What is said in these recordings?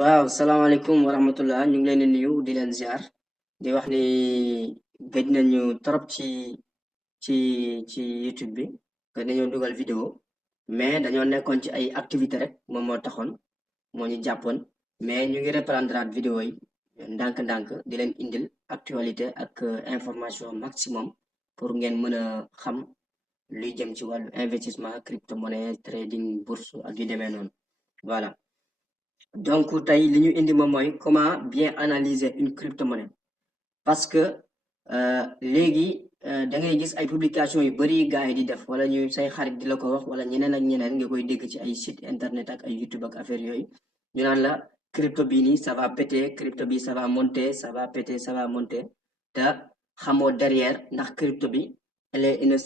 waaw salaamaaleykum wa rahmatullah ñu ngi leen di nuyu di leen ziar di wax ni gëj nañu trop ci YouTube bi gëj nañoo dugal vidéo mais dañoo nekkoon ci ay activité rek moom moo taxoon moo ñu jàppoon mais ñu ngi reprendre vidéo yi ndànk-ndànk di leen indil actualité ak information maximum pour ngeen mën a xam luy jëm ci wàllu investissement crypto-monnaie trading bourse ak yu demee noonu voilà. Donc tey li ñu indi moom mooy comment bien analyser une crypto-monnaie parce que léegi da ngay gis ay publication yu bari gars yi di def wala ñu say xarit di la ko wax wala ñeneen ak ñeneen nga koy dégg ci ay site internet ak ay YouTube ak affaire yooyu ñu naan la crypto bii nii ça va péter crypto bi ça va monter ça va péter ça va monter te xamoo derrière ndax crypto bi elle est une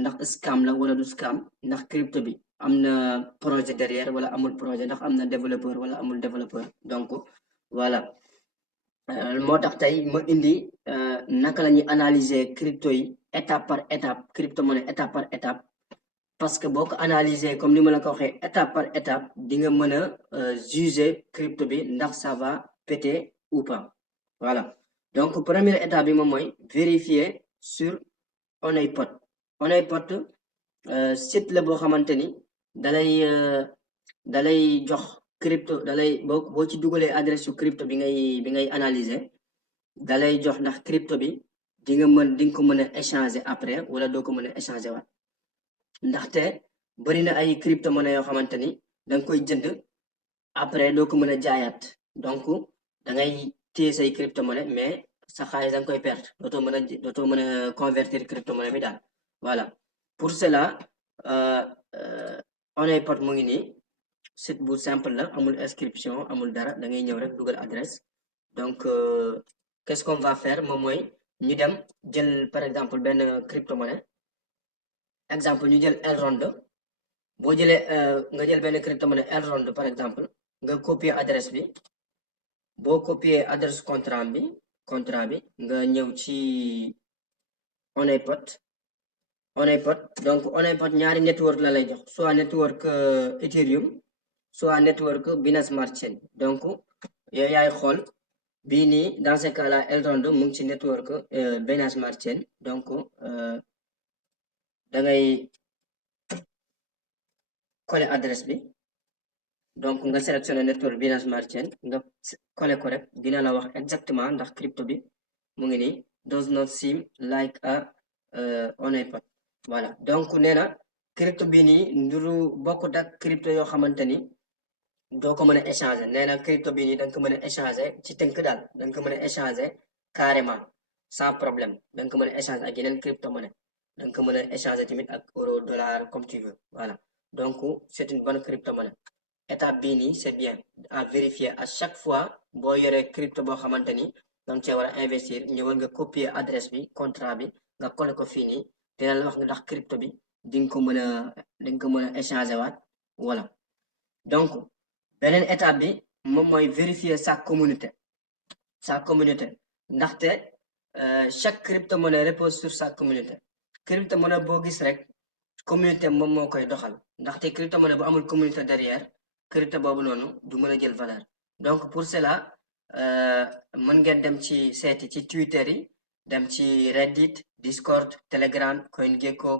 ndax scam la wala du scam ndax crypto bi am na projet derrière wala amul projet ndax am na développeur wala amul développeur donc voilà moo tax tey ma indi naka la ñuy analyser crypto yi étape par étape crypto monnaie étape par étape parce que boo ko analyser comme ni ma la ko waxee étape par étape di nga mën a juger crypto bi ndax ça va péter ou pas voilà donc première étape bi moom mooy vérifier sur Honeypot Honeypot site la boo xamante ni dalay jox crypto dalay boo ci dugalee adresse su crypto bi ngay analyser dalay jox ndax crypto bi di nga ko mën a échanger après wala doo ko mën a échanger waat ndaxte bari na ay crypto monnaie yoo xamante ni danga koy jënd après doo ko mën a jaayaat donc dangay téye say crypto monnaie mais sa xaalis danga koy perte dootoo mën a convertir crypto monnaie bi daal voilà pour cela Honeypot mu ngi nii site bu simple la amul inscription amul dara da ngay ñëw rek dugal adresse donc qu'est-ce qu'on va faire moom mooy ñu dem jël par exemple benn crypto monnaie exemple ñu jël Elrond boo jëlee nga jël benn crypto monnaie Elrond par exemple nga copier adresse bi boo copier adresse contrat bi nga ñëw ci Honeypot donc Honeypot ñaari network la lay jox soit network Ethereum soit network Binance Smart Chain donc yow yaay xool bii nii dans ce cas là Elrond mu ngi ci network Binance Smart Chain donc da ngay coller adresse bi donc nga sélectionné network Binance Smart Chain nga coller ko rek dina la wax exactement ndax crypto bi mu ngi nii does not seem like a Honeypot voilà donc nee na crypto bii nii nduru bokkut ak crypto yoo xamante ni doo ko mën a échanger nee na crypto bii nii da nga ko mën a échanger ci tënk daal da nga ko mën a échanger carrément sans problème da nga ko mën a échanger ak yeneen crypto monnaie da nga ko mën a échanger tamit ak euro dollar comme tu veux voilà donc c'est une bonne crypto monnaie étape bii nii c'est bien à vérifier à chaque fois boo yoree crypto boo xamante ni danga cee war a investir ñëwal nga copier adresse bi contrat bi nga coller ko fii nii dina la wax nga ndax crypto bi di nga ko mën a échanger waat voilà donc beneen étape bi moom mooy vérifier sa communauté ndaxte chaque crypto-monnaie repose sur sa communauté crypto-monnaie boo gis rek communauté moom moo koy doxal ndaxte crypto-monnaie bu amul communauté derrière crypto boobu noonu du mën a jël valeur donc pour cela mën ngeen dem ci seeti ci Twitter yi dem ci Reddit Discord Telegram CoinGecko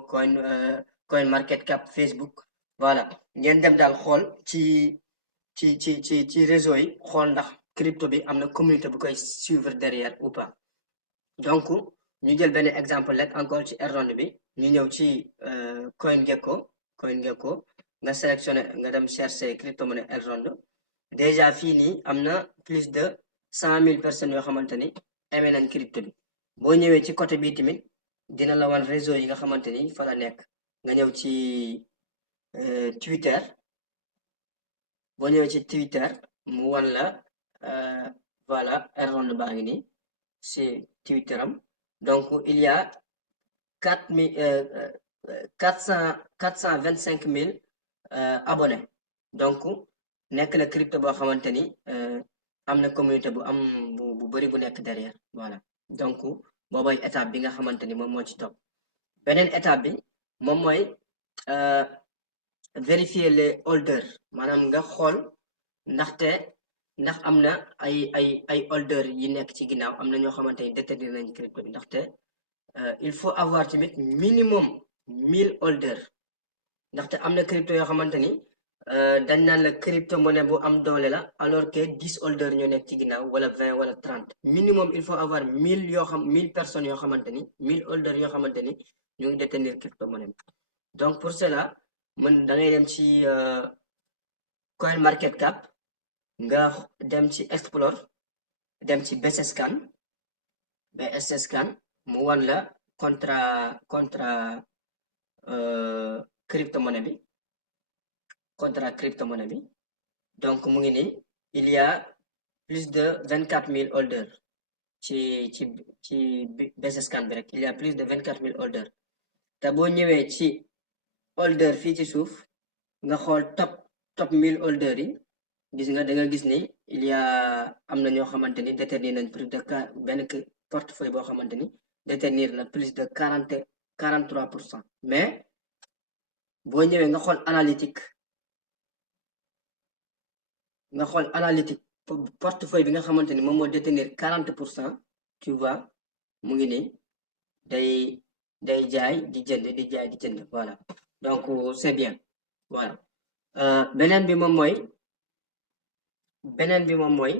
CoinMarketCap Facebook voilà ngeen dem daal xool ci réseau yi xool ndax crypto bi am na communauté bu koy suivre derrière ou pas donc ñu jël benn exemple rek encore ci Elrond bi ñu ñëw ci CoinGecko nga sélectionné nga dem chercher crypto monnaie Elrond déjà fii nii am na plus de 100,000 personnes yoo xamante ni aimé nañ crypto bi boo ñëwee ci côté bii tamit dina la wan réseau yi nga xamante ni fa la nekk nga ñëw ci Twitter boo ñëwee ci Twitter mu wan la voilà Elrond baa ngi nii si Twitter am donc il y a 425,000 abonnés donc nekk na crypto boo xamante ni am na communauté bu bari bu nekk derrière voilà donc boobay étape bi nga xamante ni moom moo ci topp beneen étape bi moom mooy vérifier les holders maanaam nga xool ndaxte ndax am na ay holder yi nekk ci ginnaaw am na ñoo xamante ni détenir nañ crypto bi ndaxte il faut avoir tamit minimum 1000 holder ndaxte am na crypto yoo xamante ni dañ naan la crypto monnaie bu am doole la alors que 10 holder ñoo nekk ci ginnaaw wala 20 wala 30 minimum il faut avoir 1000 personnes yoo xamante ni 1000 holder yoo xamante ni ñu ngi détenir crypto monnaie donc pour cela mën da ngay dem ci coin market cap nga dem ci explore dem ci BSScan mu wan la contra crypto monnaie bi donc mu ngi ni il y a plus de 24000 holders ci BSScan bi rek il y a plus de 24000 holders te boo ñëwee ci holder fii ci suuf nga xool top 1000 holders yi gis nga da nga gis ni il y a am na ñoo xamante ni détenir nañ plus de benn portefeuille boo xamante ni détenir na plus de 43%. mais boo ñëwee nga xool analytique portefeuille bi nga xamante ni moom moo détenir 40%, tu vois mu ngi nii day jaay di jënd voilà donc c'est bien voilà beneen bi moom mooy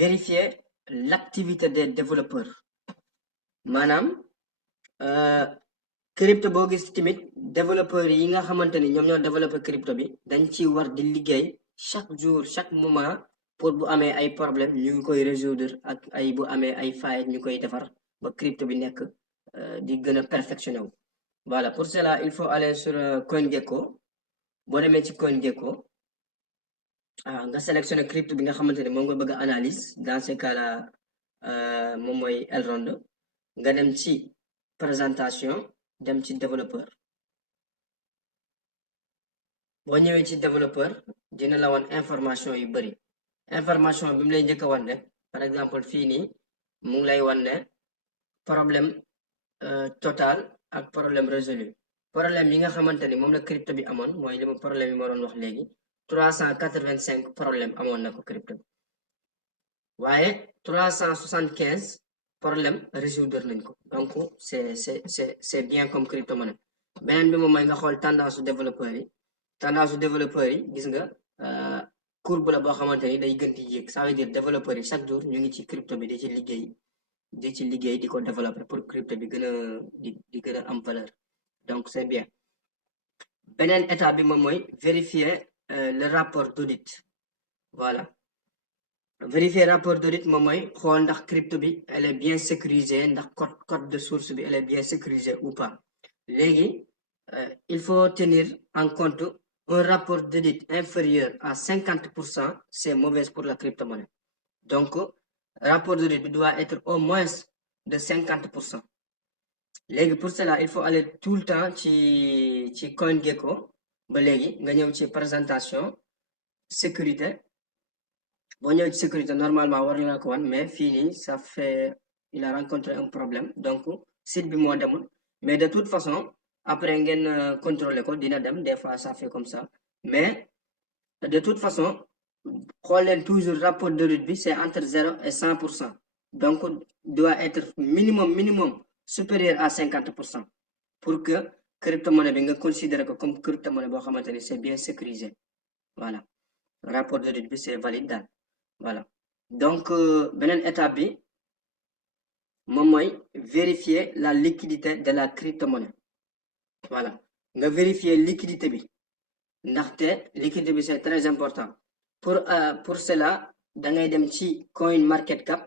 vérifier l'activité des développeurs maanaam crypto boo gis tamit développeurs yi nga xamante ni ñoom ñoo développé crypto bi dañ ci war di liggéey chaque jour chaque moment pour bu amee ay problème ñu ngi koy résoudre ak bu amee ay failles ñu koy defar ba crypto bi nekk di gën a perfectionné wu voilà pour cela il faut aller sur CoinGecko boo demee ci CoinGecko nga sélectionné crypto bi nga xamante ne moom nga bëgg a analyse dans ce cas là moom mooy Elrond nga dem ci présentation dem ci développeur boo ñëwee ci développeur dina la wan information yu bari information bi mu lay njëkk a wan ne par exemple fii nii mu ngi lay wan ne problème total ak problème résolu problème yi nga xamante ni moom la crypto bi amoon mooy li ma problème yi ma doon wax léegi 385 problème amoon na ko crypto bi waaye 375 problème résoudre nañ ko donc c'est bien comme crypto monnaie beneen bi moom mooy nga xool tendance su développeurs yi gis nga courbe la boo xamante ni day gën di yéeg ça veut dire développeurs yi chaque jour ñu ngi ci crypto bi di ci liggéey di ko développer pour crypto bi gën a am valeur donc c'est bien beneen étape bi moom mooy vérifier le rapport d'audit voilà vérifier rapport d'audit moom mooy xool ndax crypto bi elle est bien sécurisée ndax code de source bi elle est bien sécurisée ou pas léegi il faut tenir en compte un rapport d'audit inférieur à 50%, c'est mauvais pour la crypto-monnaie. Donc, rapport d'audit doit être au moins de 50%. Léegi pour cela il faut aller tout le temps ci CoinGecko ba léegi nga ñëw ci présentation sécurité boo ñëw ci sécurité normalement war na ko wan mais fii nii ça fait il a rencontré un problème donc site bi moo demul mais de toute façon après ngeen contrôler ko dina dem des fois ça fait comme ça mais de toute façon xool leen toujours rapport d'audit bi c'est entre 0 et 100%, donc doit être minimum supérieur à 50% pour que crypto-monnaie bi nga considérer ko comme crypto-monnaie boo xamante ni c'est bien sécurisé voilà rapport d'audit bi c'est valide daal voilà donc beneen étape bi moom mooy vérifier la liquidité de la crypto-monnaie voilà nga vérifier liquidité bi ndaxte liquidité bi c'est très important pour cela da ngay dem ci coin market cap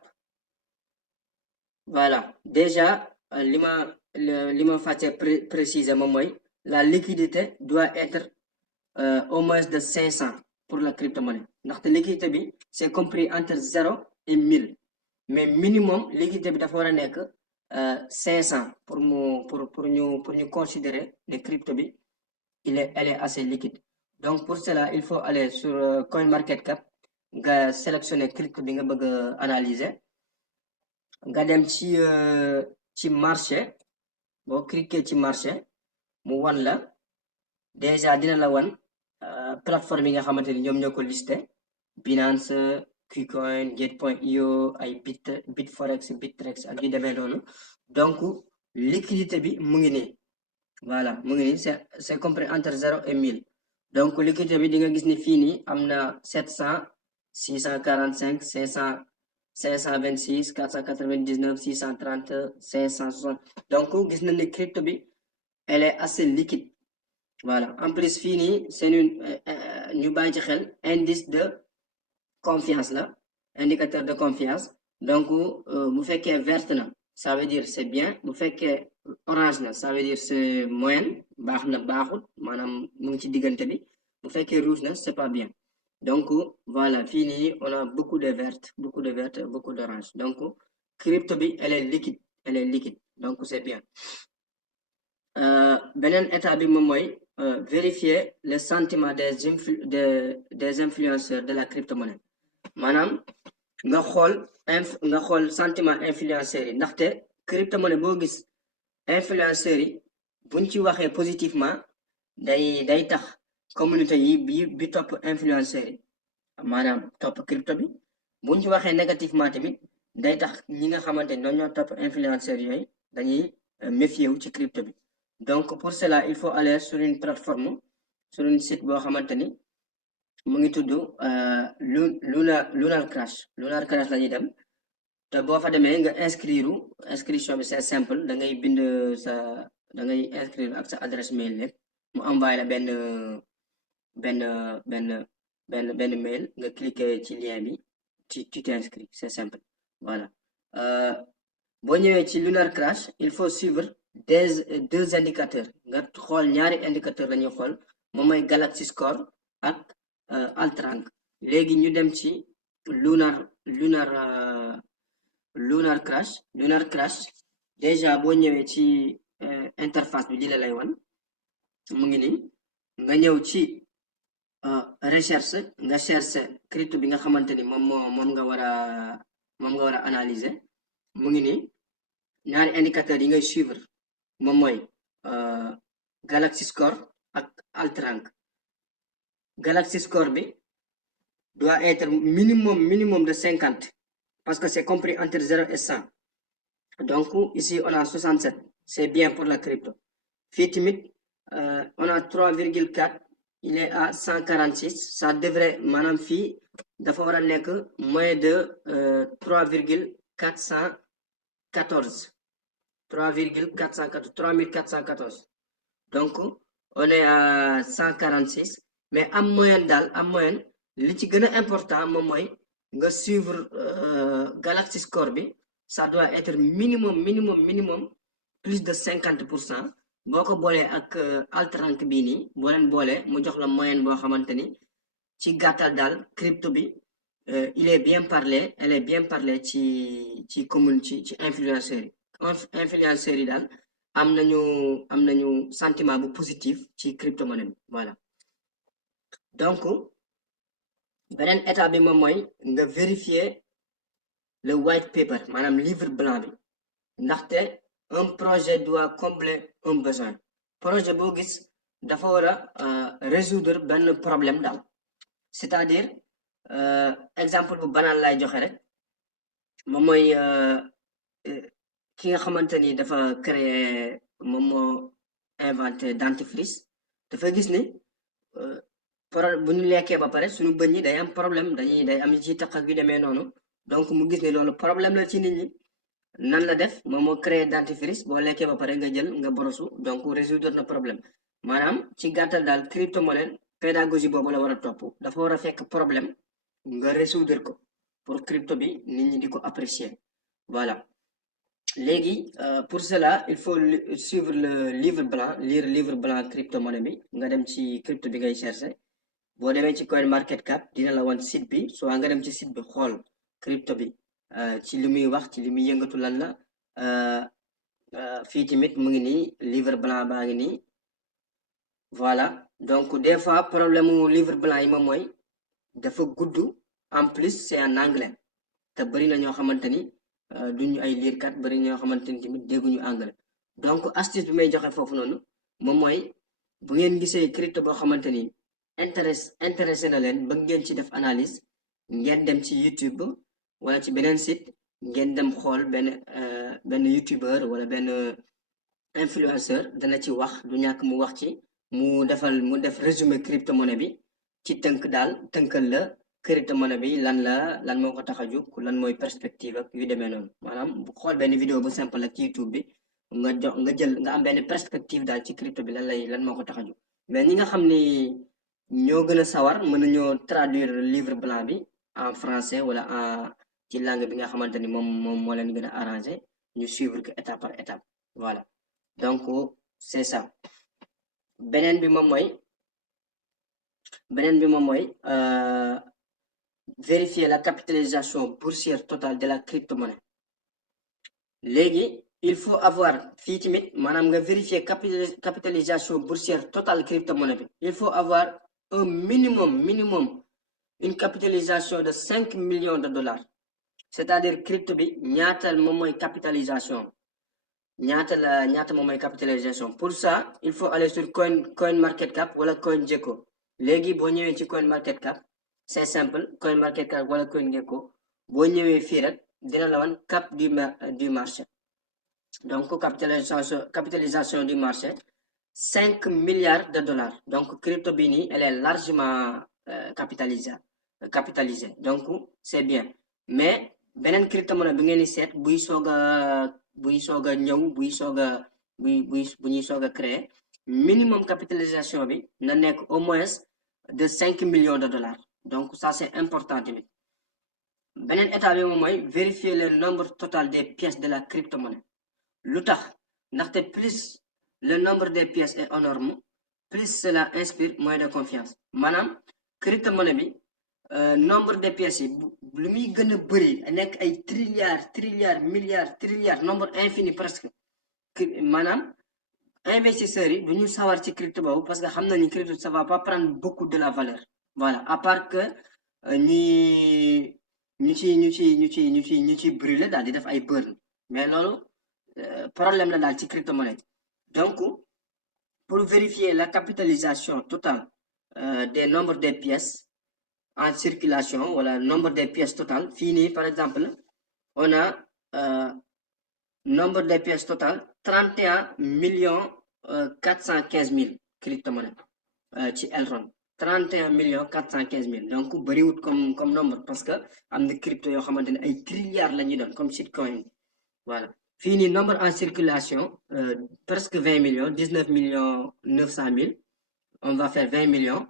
voilà déjà li ma fàtte préciser moom mooy la liquidité doit être au moins de 500 pour la crypto-monnaie ndaxte liquidité bi c'est compris entre 0 et 1000 mais minimum liquidité bi dafa war a nekk 500 pour ñu considérer ne crypto bi elle est assez liquide donc pour cela il faut aller sur CoinMarketCap nga sélectionner crypto bi nga bëgg a analyser nga dem ci marché boo cliquer ci marché mu wan la déjà dina la wan plateforme yi nga xamante ni ñoom ñoo ko listé Binance, KuCoin, Gate.io, ay Bitforex, Bittrex ak yu demee noonu donc liquidité bi mu ngi nii voilà mu ngi nii c'est compris entre 0 et 1000 donc liquidité bi di nga gis ni fii nii am na 700 645 500 526 499 630 560 donc gis nañ ni crypto bi elle est assez liquide voilà en plus fii nii c'est une ñu bàyyi ci xel indice de confiance la indicateur de confiance donc bu fekkee verte na ça veut dire c'est bien bu fekkee orange na ça veut dire c'est moyenne baax na baaxut maanaam mu ngi ci diggante bi bu fekkee rouge na c'est pas bien donc voilà fii nii on a beaucoup de verte beaucoup d'orange donc crypto bi elle est liquide donc c'est bien beneen état bi moom mooy vérifier le sentiment des influenceurs de la crypto-monnaie maanaam nga xool sentiment influenceurs yi ndaxte crypto-monnaie boo gis influenceurs yi buñ ci waxee positivement day tax communauté yi bi topp influenceurs yi maanaam topp crypto bi buñ ci waxee négativement tamit day tax ñi nga xamante ne ñoo topp influenceurs yooyu dañuy méfier wu ci crypto bi donc pour cela il faut aller sur une plateforme sur une site boo xamante ni mu ngi tudd Lunar Crash la ñuy dem te boo fa demee nga inscription bi c'est simple da ngay bind da ngay inscrire ak sa adresse mail lépp mu envoyé la benn mail nga cliquer ci lien bi tu t'inscris c'est simple voilà boo ñëwee ci Lunar Crash il faut suivre deux indicateurs nga xool ñaari indicateur la ñuy xool moom mooy Galaxy Score ak Altrank léegi ñu dem ci Lunar Crash déjà boo ñëwee ci interface bi di la lay wan mu ngi nii nga ñëw ci recherche nga cherche crypto bi nga xamante ni moom nga war a analyser mu ngi nii ñaari indicateurs yi ngay suivre moom mooy Galaxy Score ak Altrank Galaxy Score bi doit être minimum de 50 parce que c'est compris entre 0 et 100 donc ici on a 67 c'est bien pour la crypto fii tamit on a 3,4 il est à 146 ça devrait maanaam fii dafa war a nekk moins de 3,414 3414 donc on est à 146 mais am moyenne li ci gën a important moom mooy nga suivre Galaxy Score bi ça doit être minimum plus de 50% boo ko boolee ak Altrank bii nii boo leen boolee mu jox la moyenne boo xamante ni ci gàttal daal crypto bi elle est bien parlé ci commune ci influenceurs yi daal am nañu sentiment bu positif ci crypto-monnaie bi voilà donc beneen état bi moom mooy nga vérifier le white paper maanaam livre blanc bi ndaxte un projet doit combler un besoin projet boo gis dafa war a résoudre benn problème daal c'est-à-dire exemple bu banal lay joxe rek moom mooy ki nga xamante ni dafa créer moom moo inventé dentifrice dafa gis ni bu ñu lekkee ba pare suñu bëñ yi day am problème day am ci taq ak yu demee noonu donc mu gis ni loolu problème la ci nit ñi nan la def moom moo créé dentifrice boo lekkee ba pare nga jël nga borosu donc résoudre na problème maanaam ci gàttal daal crypto-monnaie pédagogie boobu la war a topp dafa war a fekk problème nga résoudre ko pour crypto bi nit ñi di ko apprécier voilà léegi pour cela il faut suivre le livre blanc lire livre blanc crypto-monnaie bi nga dem ci crypto bi ngay chercher boo demee ci coin market cap dina la wan site bi soit nga dem ci site bi xool crypto bi ci li muy wax ci li muy yëngatu lan la fii tamit mu ngi nii livre blanc baa ngi nii voilà donc des fois problème mu livre blanc yi moom mooy dafa gudd en plus c'est en anglais te bëri na ñoo xamante ni duñu ay liirkat bëri na ñoo xamante ni tamit dégguñu anglais donc astuce bi may joxe foofu noonu moom mooy bu ngeen gisee crypto boo xamante ni intéressé na leen ba ngeen ci def analyse ngeen dem ci YouTube wala ci beneen site ngeen dem xool benn youtubeur wala benn influenceur dana ci wax du ñàkk mu wax ci mu def résumé crypto-monnaie bi ci tënk daal tënkal la crypto-monnaie bi lan moo ko tax a jóg lan mooy perspective ak yu demee noonu maanaam xool benn vidéo bu simple ak ci YouTube bi nga am benn perspective daal ci crypto bi lan moo ko tax a jóg mais ñi nga xam ni ñoo gën a sawar mën nañoo traduire livre blanc bi en français wala ci langue bi nga xamante ni moom moo leen gën a arrangé ñu suivre que étape par étape voilà donc c'est ça beneen bi moom mooy vérifier la capitalisation boursière totale de la crypto-monnaie léegi il faut avoir fii tamit maanaam nga vérifier capitalisation boursière totale crypto-monnaie bi il faut avoir un minimum une capitalisation de 5 millions de dollars c'est-à-dire crypto bi ñaata moom mooy capitalisation ñaata moom mooy capitalisation pour ça il faut aller sur CoinMarketCap wala CoinGecko léegi boo ñëwee ci CoinMarketCap c'est simple CoinMarketCap wala CoinGecko boo ñëwee fii rek dina la wan cap du marché donc capitalisation du marché 5 milliards de dollars donc crypto bi nii elle est largement capitalisée donc c'est bien mais beneen crypto-monnaie bi ngeen di seet bu ñuy soog a créer minimum capitalisation bi na nekk au moins de 5 millions de dollars donc ça c'est important tamit beneen état bi moom mooy vérifier le nombre total des pièces de la crypto-monnaie lu tax ndaxte plus le nombre des pièces est énorme plus cela inspire moins de confiance maanaam crypto-monnaie bi nombre de pièces yi lu muy gën a bëri nekk ay trilliards nombre infini presque maanaam investisseurs yi du ñu sawar ci crypto boobu parce que xam nañu crypto ça va pas prendre beaucoup de la valeur voilà à part que ñu ci brûler daal di def ay burn mais loolu problème la daal ci crypto-monnaie donc pour vérifier la capitalisation totale des nombres des pièces en circulation wala nombre des pièces totales fii nii par exemple on a nombre des pièces totales 31 millions 415 000 crypto-monnaie ci Elrond 31 millions 415 000 donc bëriwut comme nombre parce que am na crypto yoo xamante ne ay trilliards la ñuy doon comme shitcoin voilà fii nii nombre en circulation presque 20 millions 19 millions 900 000 on va faire 20 millions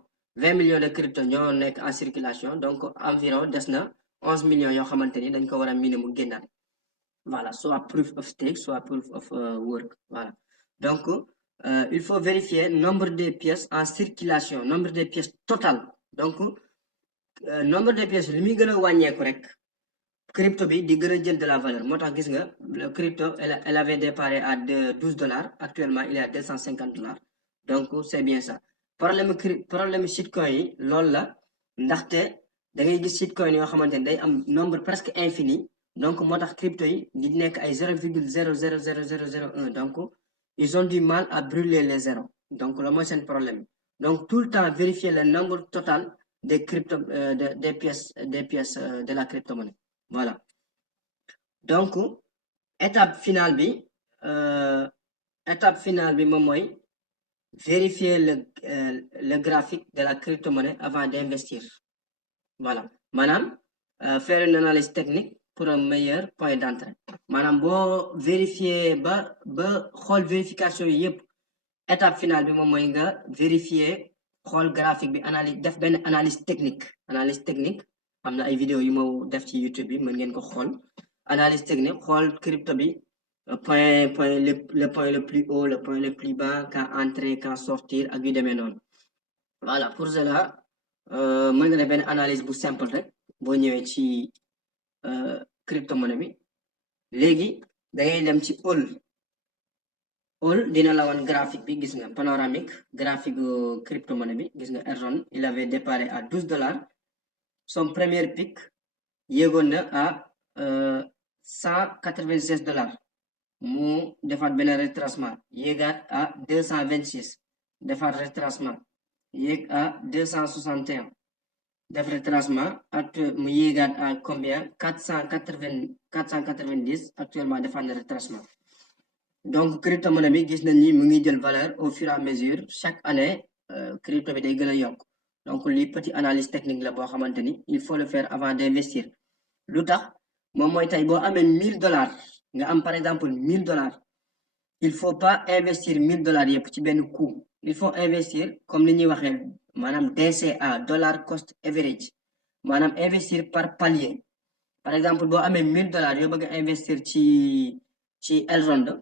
de crypto ñoo nekk en circulation donc environ des na 11 millions yoo xamante ni dañ ko war a miner mu génnaat voilà soit proof of stake soit proof of work voilà donc il faut vérifier nombre de pièces en circulation nombre de pièces totales donc nombre de pièces li muy gën a wàññeeku rek crypto bi di gën a jël de la valeur moo tax gis nga le crypto elle avait déparé à $12 actuellement il est à $250 donc c'est bien ça problème shitcoin yi loolu la ndaxte da ngay gis shitcoin yoo xamante ne day am nombre presque infini donc moo tax crypto yi di nekk ay 0,0000001 donc ils ont du mal à brûler les zéros donc loolu mooy seen problème donc tout le temps vérifier le nombre total des crypto des pièces de la crypto-monnaie voilà donc étape finale bi moom mooy vérifier le graphique de la crypto-monnaie avant d'investir voilà maanaam faire une analyse technique pour un meilleur point d'entrée maanaam boo vérifier ba xool vérification yi yëpp étape finale bi moom mooy nga vérifier xool graphique bi def benn analyse technique am na ay vidéo yu ma def ci YouTube bi mën ngeen ko xool analyse technique xool crypto bi le point le plus haut le point le plus bas quand entrer quand sortir ak yu demee noonu voilà pour cela mën nga def benn analyse bu simple rek boo ñëwee ci crypto-monnaie bi léegi dangay dem ci all dina la wan graphique bi gis nga panoramique graphique crypto-monnaie bi gis nga Elrond il avait déparé à $12 son premier pic yéegoon na à $196 mu defaat benn retracement yéegaat à 226 defaat retracement yéeg à 261 def retracement mu yéegaat à combien 490 actuellement defaat na retracement. Donc crypto-monnaie bi gis nañ ni mu ngi jël valeur au fur et à mesure chaque année crypto bi day gën a yokk. Donc lii petit analyse technique la boo xamante ni il faut le faire avant d'investir. lu tax moom mooy tey boo amee $1000 nga am par exemple $1000 il faut pas investir $1000 yëpp ci benn coup il faut investir comme li ñuy waxee maanaam DCA dollar cost average maanaam investir par palier par exemple boo amee $1000 yoo bëgg a investir ci Elrond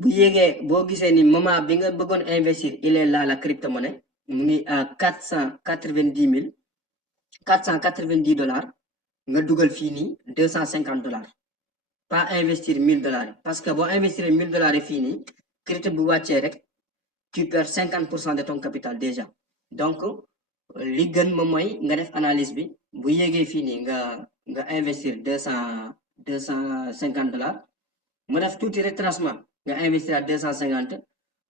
bu yéegee boo gisee ni moment bi nga bëggoon investir il est là la crypto-monnaie mu ngi à $490 nga dugal fii nii $250 pas investir $1000 parce que boo investir $1000 yi fii nii crypto bu wàccee rek tu perds 50% de ton capital déjà donc li gën moom mooy nga def analyse bi bu yéegee fii nii nga investir $250 mu def tuuti retracement nga investir à 250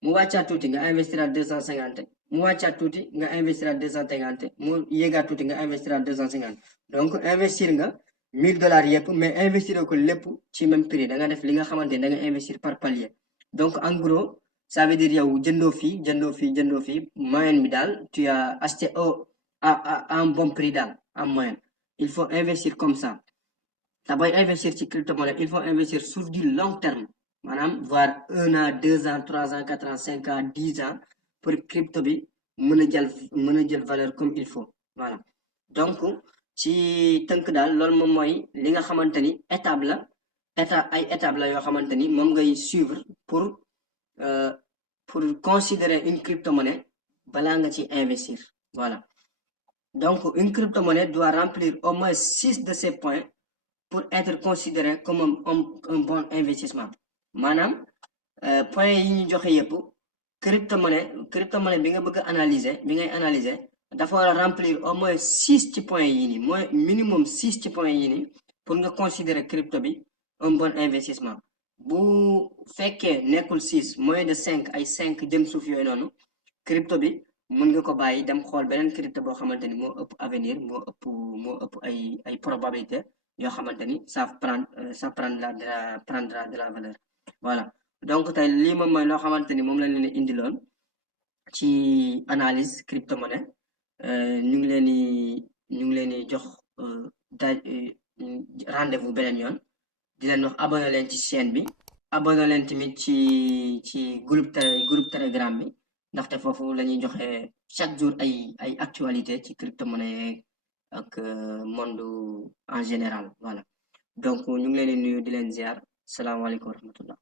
mu wàccaat tuuti nga investir à 250 mu wàccaat tuuti nga investir à 250 mu yéegaat tuuti nga investir à 250 donc investir nga $1000 yëpp mais investir ko lépp ci même prix da nga def li nga xamante ne da nga investir par palier donc en gros ça veut dire yow jëndoo fii moyenne bi daal tu as acheté à un bon prix daal en moyenne il faut investir comme ça te booy investir ci crypto-monnaie il faut investir sur du long terme maanaam voire 1 an 2 ans 3 ans 4 ans 5 ans 10 ans pour crypto bi mën a jël valeur comme il faut voilà donc ci tënk daal loolu moom mooy li nga xamante ni étape la yoo xamante ni moom ngay suivre pour considérer une crypto-monnaie balaa nga ci investir voilà donc une crypto-monnaie doit remplir au moins 6 de ces points pour être considéré comme un bon investissement maanaam point yi ñu joxe yëpp crypto-monnaie bi nga bëgg a bi ngay analyser dafa war a remplir au moins 6 ci points yi nii mooy minimum 6 ci points yi nii pour nga considérer crypto bi un bon investissement bu fekkee nekkul 6 moins de 5 ay 5 jëm suuf yooyu noonu crypto bi mun nga ko bàyyi dem xool beneen crypto boo xamante ni moo ëpp avenir moo ëpp ay probabilité yoo xamante ni ça prendra de la valeur voilà donc tey lii moom mooy loo xamante ni moom lañ leen indiloon ci analyse crypto-monnaie ñu ngi leen di jox rendez-vous beneen yoon di leen wax abonné leen ci chaîne bi abonné leen tamit ci groupe Telegram bi ndaxte foofu la ñuy joxe chaque jour ay actualité ci crypto-monnaie ak monde en général voilà donc ñu ngi leen di nuyu di leen ziar salaamaaleykum wa rahmatullah